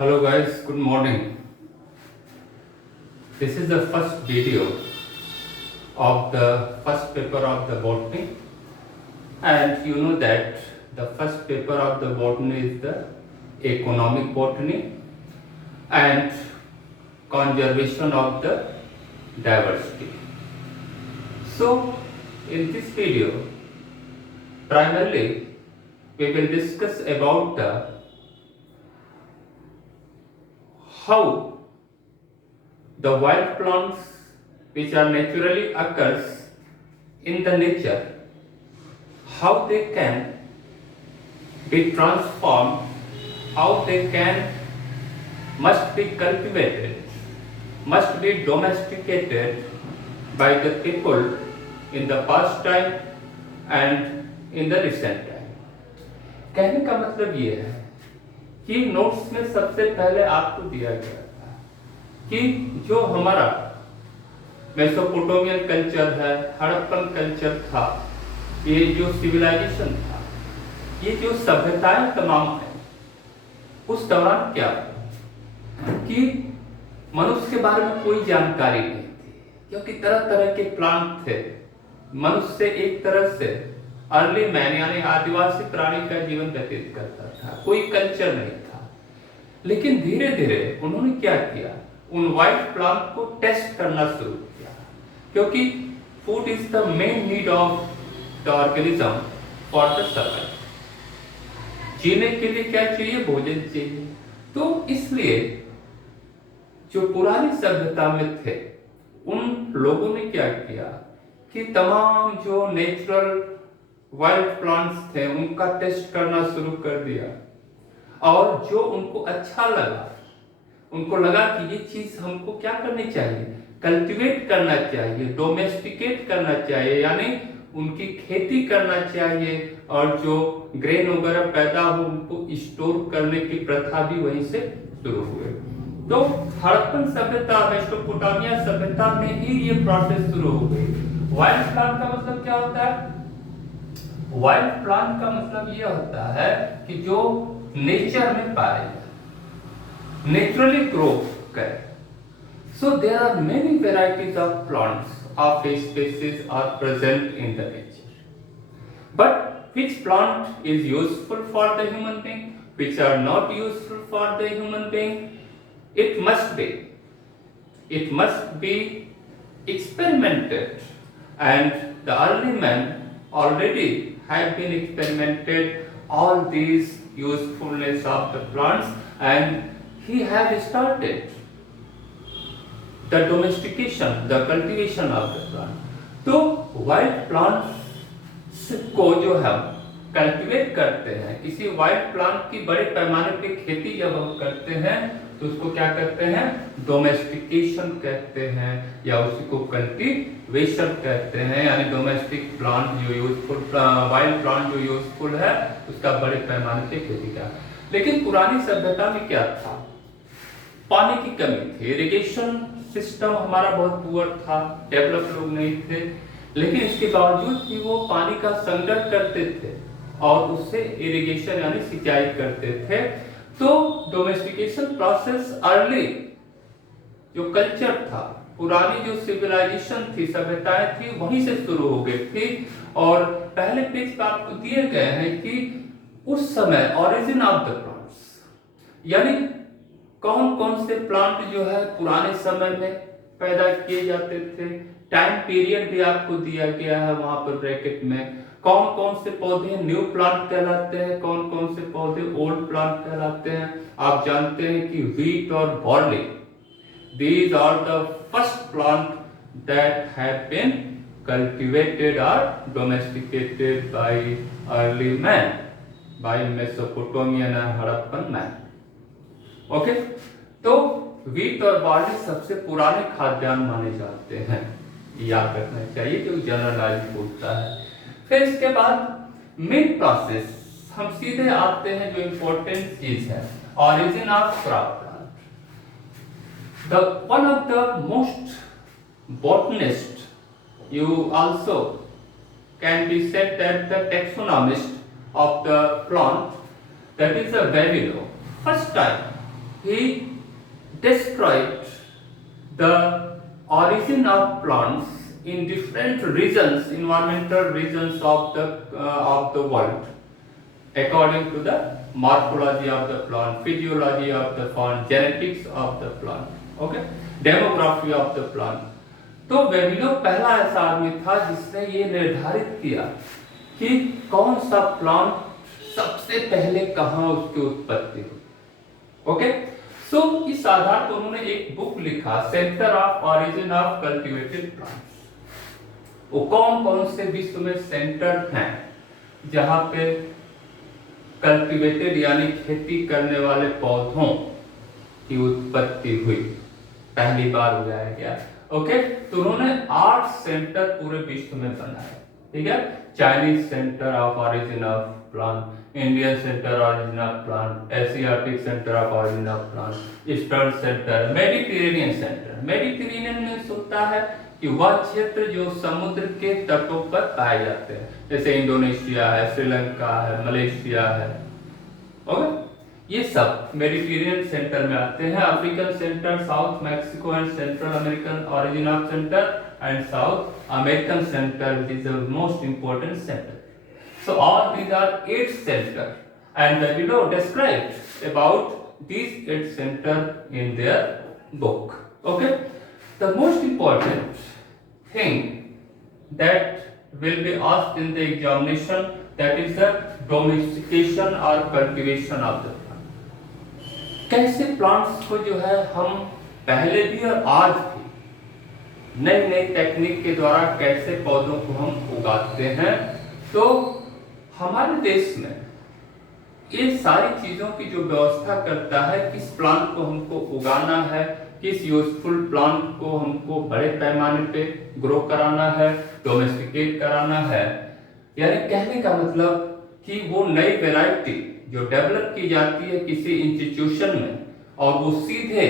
Hello guys, good morning. This is the first video of the first paper of the botany, and you know that the first paper of the botany is the economic botany and conservation of the diversity. So in this video primarily we will discuss about how the wild plants which are naturally occurs in the nature, how they can be transformed, how they can must be cultivated, must be domesticated by the people in the past time and in the recent time. कहने का मतलब ये है कि notes में सबसे पहले आपको दिया गया था कि जो हमारा मेसोपोटामियन कल्चर है, हड़प्पन कल्चर था, ये जो सिविलाइजेशन था, ये जो सभ्यताएं तमाम है, उस दौरान क्या कि मनुष्य के बारे में कोई जानकारी नहीं थी, क्योंकि तरह तरह के प्लांट थे। मनुष्य एक तरह से अर्ली मैन यानी आदिवासी प्राणी का जीवन व्यतीत करता था, कोई कल्चर नहीं था। लेकिन धीरे धीरे उन्होंने क्या किया, उन वाइल्ड प्लांट को टेस्ट करना शुरू किया, क्योंकि food is the main need of the organism for the survival. जीने के लिए क्या चाहिए, भोजन चाहिए। तो इसलिए जो पुरानी सभ्यता में थे उन लोगों ने क्या किया कि तमाम जो नेचुरल वाइल्ड प्लांट्स थे उनका टेस्ट करना शुरू कर दिया, और जो उनको अच्छा लगा, उनको लगा कि ये चीज हमको क्या करनी चाहिए, कल्टीवेट करना चाहिए, डोमेस्टिकेट करना चाहिए, यानी उनकी खेती करना चाहिए, और जो ग्रेन वगैरह पैदा हो उनको स्टोर करने की प्रथा भी वहीं से शुरू हुए। तो हड़प्पन सभ्यता, मेसोपोटामिया सभ्यता में ही ये प्रोसेस शुरू हो गई। वाइल्ड प्लांट का मतलब क्या होता है? वाइल्ड प्लांट का मतलब यह होता है कि जो नेचर में पाए जाए, नेचुरली ग्रो करे। So there are many varieties of plants of species are present in the nature, but which plant is useful for the human being, which are not useful for the human being, it must be experimented, and the early men already have been experimented all these usefulness of the plants, and he have started the domestication, the cultivation of the plant. तो wild plants को जो हम cultivate करते हैं, किसी wild plant की बड़े पैमाने पे खेती जब हम करते हैं तो उसको क्या कहते हैं, डोमेस्टिकेशन कहते हैं, या उसी को कल्टीवेशन कहते हैं, यानी डोमेस्टिक प्लांट जो यूजफुल, वाइल्ड प्लांट जो यूजफुल है उसका बड़े पैमाने पे खेती का। लेकिन पुरानी सभ्यता में क्या था, पानी की कमी थी, इरिगेशन सिस्टम हमारा बहुत पुअर था, डेवलप लोग नहीं थे, लेकिन इसके बावजूद भी वो पानी का संग्रह करते थे और उससे इरिगेशन यानी सिंचाई करते थे। तो डोमेस्टिकेशन प्रोसेस अर्ली जो कल्चर था, पुरानी जो सिविलाइजेशन थी, सभ्यताएं थी, वहीं से शुरू हो गई थी। और पहले पेज पे आपको दिए गए हैं कि उस समय ओरिजिन ऑफ द प्लांट्स, यानी कौन कौन से प्लांट जो है पुराने समय में पैदा किए जाते थे, टाइम पीरियड भी आपको दिया गया है वहां पर ब्रैकेट में, कौन कौन से पौधे न्यू प्लांट कहलाते हैं, कौन कौन से पौधे ओल्ड प्लांट कहलाते हैं। आप जानते हैं कि व्हीट और barley, these are the first plant that have been cultivated or domesticated by early man, by Mesopotamian and Harappan man. Okay, तो व्हीट और बार्ली सबसे पुराने खाद्यान्न माने जाते हैं, याद रखना चाहिए, जो जनरलाइज बोलता है। फिर इसके बाद मेन प्रोसेस, हम सीधे आते हैं जो इंपॉर्टेंट चीज है, origin of crop plant. The one of the most botanist, you also can be said that the taxonomist of the plant, that is a Babylon. First time he described the origin of plants in different regions, environmental regions of the world, according to the morphology of the plant, physiology of the plant, genetics of the plant, okay, demography of the plant. तो बेबिलो पहला ऐसा आदमी था जिसने ये निर्धारित किया कि कौन सा प्लांट सबसे पहले कहाँ उसकी उत्पत्ति हुई, ओके। सो इस आधार पर उन्होंने एक बुक लिखा, centre of origin of cultivated plants. वो कौन कौन से विश्व में सेंटर हैं जहां पे कल्टिवेटेड यानी खेती करने वाले पौधों की उत्पत्ति हुई, पहली बार उगाया गया, ओके। तो उन्होंने 8 सेंटर पूरे विश्व में बनाए, ठीक है। Chinese centre of origin of plant, Indian centre origin of plant, Asiatic centre of origin of plant, eastern centre, Mediterranean centre. Mediterranean में होता है कि वह क्षेत्र जो समुद्र के तटों पर पाए जाते हैं, जैसे इंडोनेशिया है, श्रीलंका है, मलेशिया है, ओके, ये सब मेडिटेरेनियन सेंटर में आते हैं। African centre, south Mexico and central American origin of centre, and south American centre which is the most important centre. So all these are 8 center, and below described about these 8 center in their book, okay. The most important thing that will be asked in the examination, that is the domestication or cultivation of the plant. कैसे plants को जो है हम पहले भी और आज भी नई नई टेक्निक के द्वारा कैसे पौधों को हम उगाते हैं। तो हमारे देश में ये सारी चीजों की जो व्यवस्था करता है, किस प्लांट को हमको उगाना है, किस यूजफुल प्लांट को हमको बड़े पैमाने पे ग्रो कराना है, डोमेस्टिकेट कराना है, यानी कहने का मतलब कि वो नई वैरायटी जो डेवलप की जाती है किसी इंस्टीट्यूशन में और वो सीधे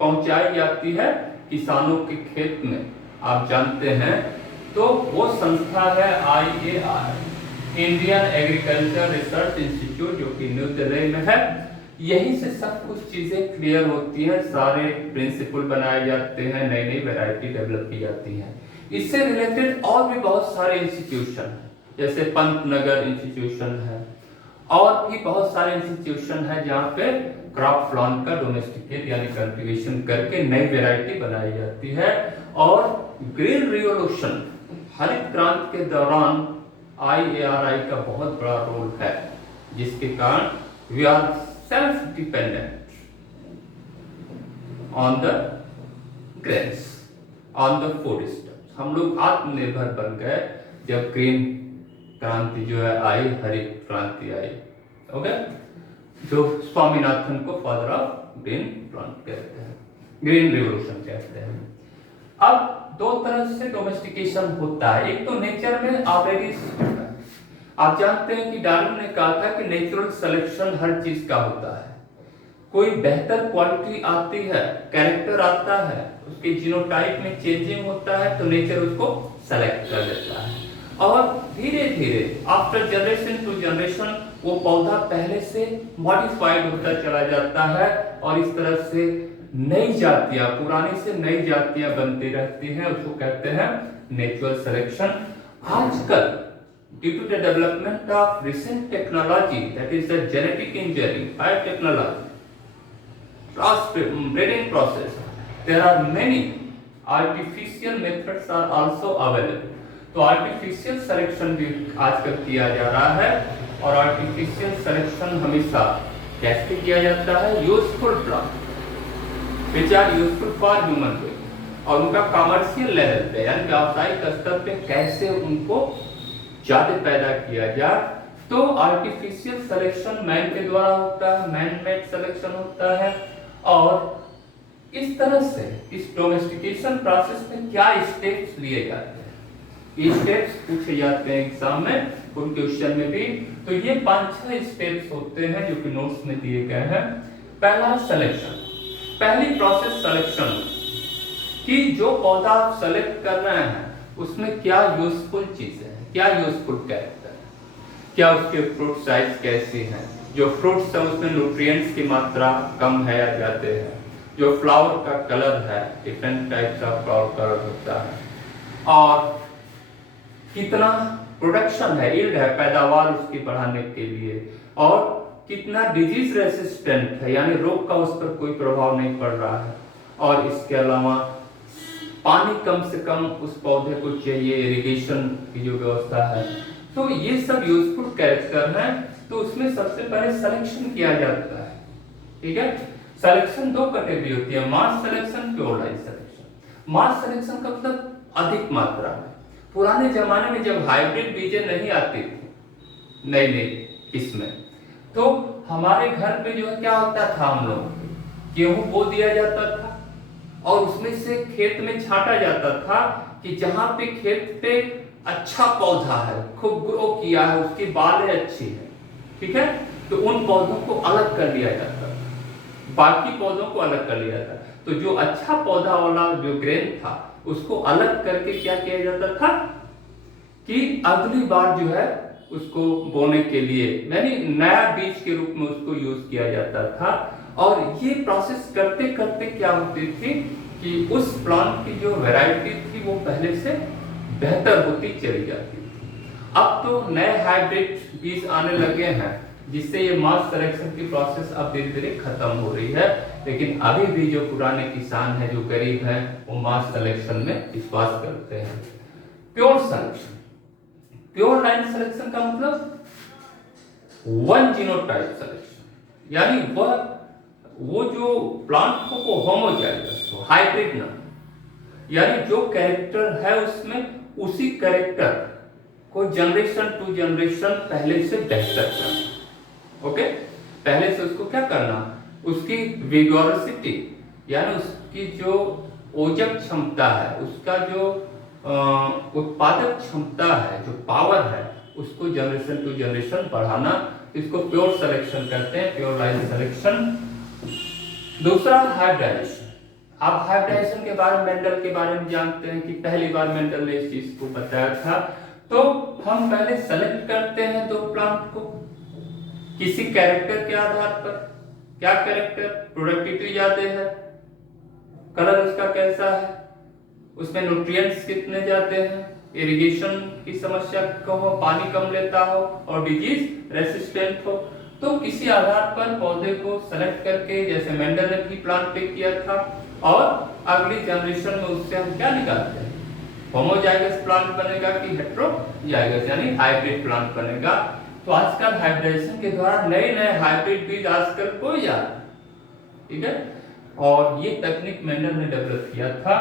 पहुंचाई जाती है किसानों के खेत में, आप जानते हैं, तो वो संस्था है IAR, Indian agriculture research institute, जो कि न्यू दिल्ली में है। यहीं से सब कुछ चीजें क्लियर होती हैं, सारे प्रिंसिपल बनाए जाते हैं, नई नई वैरायटी डेवलप की जाती है। इससे रिलेटेड और भी बहुत सारे इंस्टीट्यूशन हैं, जैसे पंतनगर इंस्टीट्यूशन है, और भी बहुत सारे इंस्टीट्यूशन है जहाँ पे क्रॉप प्लांट का डोमेस्टिकेट यानी कल्टीवेशन करके नई वैरायटी बनाई जाती है। और ग्रीन रिवोल्यूशन, हरित क्रांति के दौरान IARI का बहुत बड़ा रोल है, जिसके कारण we are self dependent on the grains, on the food stuff. हम लोग आत्मनिर्भर बन गए जब ग्रीन क्रांति जो है आई, हरित क्रांति आई, ओके, जो स्वामीनाथन को फादर ऑफ ग्रीन प्लांट कहते हैं, ग्रीन रिवोल्यूशन कहते हैं। अब 2 तरह से डोमेस्टिकेशन होता है, एक तो नेचर में ऑलरेडी होता है। आप जानते हैं कि डार्विन ने कहा था कि नेचुरल सिलेक्शन हर चीज का होता है, कोई बेहतर क्वालिटी आती है, कैरेक्टर आता है, उसके जीनोटाइप में चेंजिंग होता है, तो नेचर उसको सेलेक्ट कर लेता है, और धीरे धीरे आफ्टर जनरेशन टू जनरेशन वो पौधा पहले से मॉडिफाइड होता चला जाता है, और इस तरह से नई जातियां, पुरानी से नई जातियां बनती रहती हैं, उसको कहते हैं नेचुरल सिलेक्शन। आजकल due to the development of recent technology, that is the genetic engineering, biotechnology, cross breeding process, there are many artificial methods are also available. तो आर्टिफिशियल सिलेक्शन भी आजकल किया जा रहा है, और आर्टिफिशियल सिलेक्शन हमेशा कैसे किया जाता है, useful plant which are useful for human being, और उनका कमर्शियल लेवल पे यानी व्यावसायिक स्तर पे कैसे उनको ज्यादा पैदा किया जाए। तो आर्टिफिशियल सिलेक्शन मैन के द्वारा होता है, मैन मेड सिलेक्शन होता है। और इस तरह से इस डोमेस्टिकेशन प्रोसेस में क्या स्टेप्स लिए जाते हैं, ये स्टेप्स पूछे जाते हैं एग्जाम में, उन क्वेश्चन में भी। तो ये 5-6 स्टेप्स होते हैं जो कि नोट्स में दिए गए हैं। पहला सिलेक्शन, पहली प्रोसेस सिलेक्शन, कि जो पौधा आप सेलेक्ट कर रहे हैं उसमें क्या यूजफुल चीजें हैं, क्या यूजफुल कैरेक्टर है, क्या उसके फ्रूट साइज कैसे हैं, जो फ्रूट्स है उसमें न्यूट्रिएंट्स की मात्रा कम है या जाते हैं, जो फ्लावर का कलर है, different types of flower colour होता है, और कितना प्रोडक्शन है, यील्ड है, पैदावार उसकी बढ़ाने के लिए, और कितना डिजीज रेसिस्टेंट है, यानी रोग का उस पर कोई प्रभाव नहीं पड़ रहा है, और इसके अलावा पानी कम से कम उस पौधे को चाहिए, इरिगेशन की जो व्यवस्था है। तो ये सब यूजफुल कैरेक्टर हैं। तो उसमें सबसे पहले सिलेक्शन किया जाता है, ठीक है। सिलेक्शन दो कैटेगरी होती है, मास सिलेक्शन, प्योर लाइन सिलेक्शन। मास सिलेक्शन का मतलब अधिक मात्रा में। पुराने जमाने में जब हाइब्रिड बीजें नहीं आती थी नई इसमें, तो हमारे घर पे जो है क्या होता था, हम लोग गेहूं बो दिया जाता था और उसमें से खेत में छांटा जाता था कि जहां पे खेत पे अच्छा पौधा है, खूब ग्रो किया है, उसकी बालें अच्छी है, ठीक है, तो उन पौधों को अलग कर लिया जाता था, बाकी पौधों को अलग कर लिया जाता। तो जो अच्छा पौधा वाला जो ग्रेन था उसको अलग करके क्या किया जाता था कि अगली बार जो है उसको बोने के लिए, यानी नया बीज के रूप में उसको यूज किया जाता था। और ये प्रोसेस करते करते क्या होती थी कि उस प्लांट की जो वैरायटी थी वो पहले से बेहतर होती चली जाती थी। अब तो नए हाइब्रिड बीज आने लगे हैं जिससे ये मास सिलेक्शन की प्रोसेस अब धीरे धीरे खत्म हो रही है, लेकिन अभी भी जो पुराने किसान हैं, जो गरीब हैं, वो मास सिलेक्शन में विश्वास करते हैं। Pure selection, pure line selection का मतलब वन जीनोटाइप सिलेक्शन, यानी वो जो प्लांट को वो होमोजाइगस हो, हाइब्रिड ना, यानी जो कैरेक्टर है उसमें उसी कैरेक्टर को जनरेशन टू जनरेशन पहले से बेहतर करना। ओके, पहले से उसको क्या करना, उसकी विगोरसिटी यानी उसकी जो ओजक क्षमता है, उसका जो उत्पादक क्षमता है, जो पावर है, उसको जनरेशन टू जनरेशन बढ़ाना, इसको प्योर सिलेक्शन कहते हैं, प्योर लाइन सिलेक्शन। दूसरा हाइब्रिडाइजेशन। आप हाइब्रिडाइजेशन के बारे में, मेंडल के बारे में जानते हैं कि पहली बार मेंडल ने इस चीज को बताया था। तो हम पहले सेलेक्ट करते हैं दो प्लांट को किसी कैरेक्टर के आधार पर। क्या कैरेक्टर? प्रोडक्टिविटी ज्यादा है, कलर उसका कैसा है, उसमें न्यूट्रिएंट्स कितने जाते हैं, इरिगेशन की समस्या कम हो, पानी कम लेता हो, और डिजीज रेसिस्टेंट हो। तो किसी आधार पर पौधे को सेलेक्ट करके, जैसे मेंडल ने भी प्लांट पिक किया था, और अगली जनरेशन में उससे हम क्या निकालते हैं, होमोजाइगस प्लांट बनेगा कि हेटेरोजाइगस यानी हाइब्रिड प्लांट बनेगा। तो आजकल हाइब्रिडाइजेशन के द्वारा नए नए हाइब्रिड बीज आजकल कोई जा, ठीक है, और ये तकनीक मेंडल ने डेवलप किया था।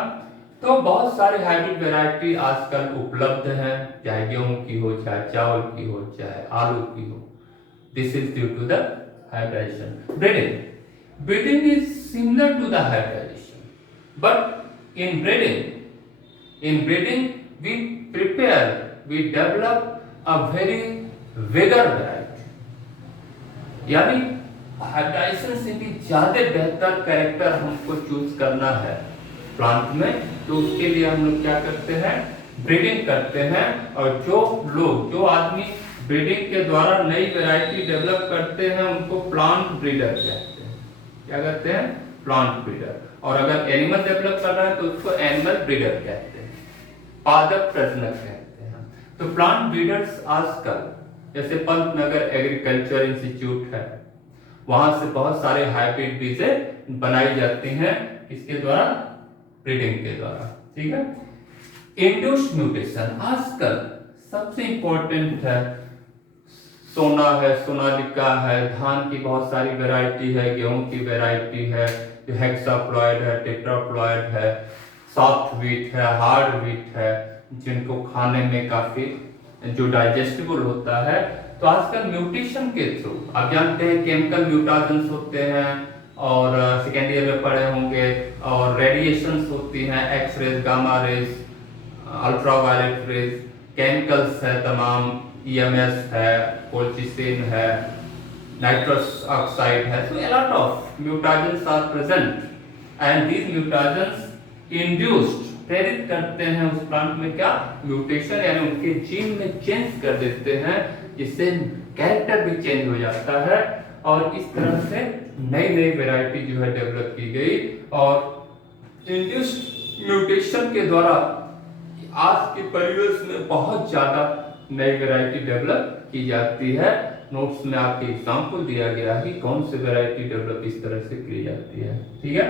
तो बहुत सारी हाइब्रिड वैरायटी आजकल उपलब्ध हैं, चाहे गेहूं की हो, चाहे चावल की हो, चाहे आलू की हो। This is due to the hybridization. Breeding. Breeding is similar to the hybridization, but in breeding we prepare, we develop a very vigor variety. यानी हाइब्रिडाइजेशन से भी ज्यादा बेहतर कैरेक्टर हमको चूज करना है प्लांट में, तो उसके लिए हम लोग क्या करते हैं, ब्रीडिंग करते हैं। और जो आदमी ब्रीडिंग के द्वारा नई वैरायटी डेवलप करते हैं उनको प्लांट ब्रीडर कहते हैं। क्या कहते हैं? Plant breeder. और अगर एनिमल डेवलप कर रहा है तो उसको एनिमल ब्रीडर कहते हैं, पादप प्रजनक कहते हैं। तो प्लांट ब्रीडर्स आजकल, जैसे पंतनगर एग्रीकल्चर इंस्टीट्यूट है, वहां से बहुत सारे हाइब्रिड बीजें बनाई जाती हैं, इसके द्वारा, ब्रीडिंग के द्वारा, ठीक है। इंड्यूस्ड म्यूटेशन आजकल सबसे इंपॉर्टेंट है। सोना है, सोनालिका है, धान की बहुत सारी वैरायटी है, गेहूं की वैरायटी है, जो हेक्साप्लॉइड है, टेट्राप्लॉइड है, सॉफ्ट व्हीट है, हार्ड व्हीट है, जिनको खाने में काफी जो डाइजेस्टिबल होता है। तो आजकल म्यूटेशन के थ्रू, आप जानते हैं केमिकल म्यूटेशंस होते हैं, और सेकेंड ईयर में पढ़े होंगे, और रेडिएशंस होती हैं, X rays, gamma rays, ultraviolet rays, chemicals है तमाम, EMS है, कोल्चिसिन है, नाइट्रस ऑक्साइड है। So a lot of mutagens are present and these mutagens induced, प्रेरित करते हैं उस प्लांट में क्या, म्यूटेशन, यानी उनके जीन में चेंज कर देते हैं, जिससे कैरेक्टर भी चेंज हो जाता है और इस तरह से नई नई वैरायटी जो है डेवलप की गई और इंड्यूस्ड म्यूटेशन के द्वारा आज के परिवेश में बहुत ज्यादा नई वैरायटी डेवलप की जाती है। नोट्स में आपके एग्जाम्पल दिया गया है कि कौन सी वैरायटी डेवलप इस तरह से की जाती है, ठीक है।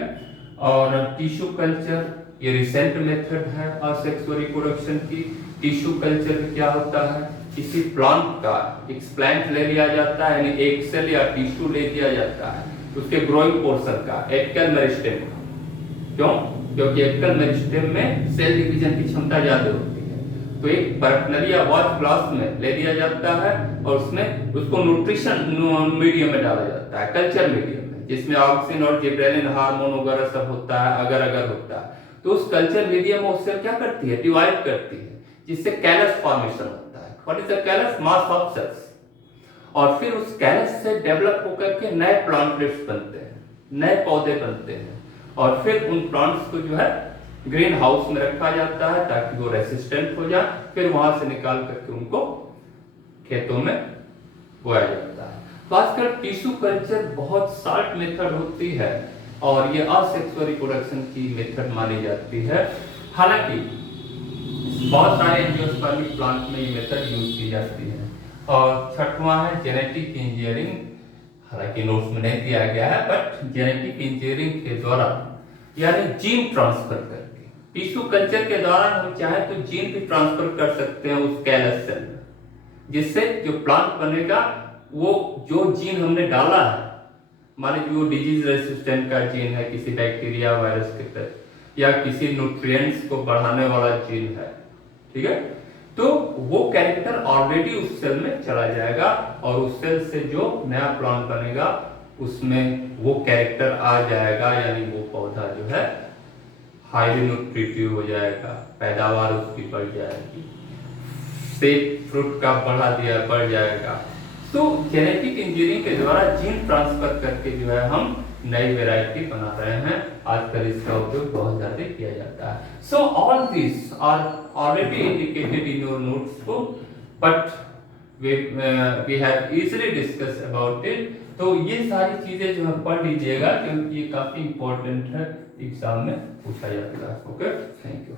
और टिश्यू कल्चर ये रिसेंट मेथड है असेक्सुअल रिप्रोडक्शन की। टिश्यू कल्चर में क्या होता है, किसी प्लांट का एक्सप्लांट ले लिया जाता है, यानी एक सेल या टिश्यू ले लिया जाता है उसके ग्रोइंग पोर्शन का, एपिकल मेरिस्टेम का। क्यों? क्योंकि एपिकल मेरिस्टेम में सेल डिवीजन की क्षमता ज्यादा होती है, तो एक पर्टनरी या वॉच ग्लास में ले लिया जाता है और उसमें उसको न्यूट्रिशन मीडियम में डाला जाता है, कल्चर मीडियम में, जिसमें ऑक्सीजन और जिब्रेलिन हार्मोन वगैरह सब होता है, अगर होता है। तो उस कल्चर मीडियम में सेल क्या करती है, डिवाइड करती है, जिससे कैलस फॉर्मेशन होता है। What is the callus? Mass of cells. और फिर उस कैलस से डेवलप होकर के नए प्लांटलेट्स बनते हैं, नए पौधे बनते हैं और फिर उन प्लांट्स को जो है ग्रीन हाउस में रखा जाता है ताकि वो रेसिस्टेंट हो जाए, फिर वहां से निकाल करके उनको खेतों में बोया जाता है। तो आजकल टिश्यू कल्चर बहुत शॉर्ट मेथड होती है और ये असेक्सुअल रिप्रोडक्शन की मेथड मानी जाती है। हालांकि बहुत सारे एंजियोस्पर्मिक प्लांट में ये मेथड यूज की जाती है। और छठवां है जेनेटिक इंजीनियरिंग। हालांकि नोट्स में नहीं दिया गया है, बट जेनेटिक इंजीनियरिंग के द्वारा यानी जीन ट्रांसफर करके, टिश्यू कल्चर के दौरान हम चाहे तो जीन भी ट्रांसफर कर सकते हैं उस कैलस सेल में, जिससे जो प्लांट बनेगा वो जो जीन हमने डाला है, मान लीजिए वो डिजीज रेसिस्टेंट का जीन है किसी बैक्टीरिया वायरस के तहत, या किसी न्यूट्रिएंट्स को बढ़ाने वाला जीन है, ठीक है, तो वो कैरेक्टर ऑलरेडी उस सेल में चला जाएगा और उस सेल से जो नया प्लांट बनेगा उसमें वो कैरेक्टर आ जाएगा, यानी वो पौधा जो है हाईली न्यूट्रिटिव हो जाएगा, पैदावार उसकी बढ़ जाएगी, सेब फ्रूट का बढ़ जाएगा। तो जेनेटिक इंजीनियरिंग के द्वारा जीन ट्रांसफर करके जो है हम नई वैरायटी बना रहे हैं। आजकल इसका उपयोग बहुत ज्यादा किया जाता है। So all this are already indicated in your notes book, but we have easily discuss about it. तो ये सारी चीजें जो है पढ़ लीजिएगा क्योंकि ये काफी इंपॉर्टेंट है, एग्जाम में पूछा जाता है। Okay, thank you.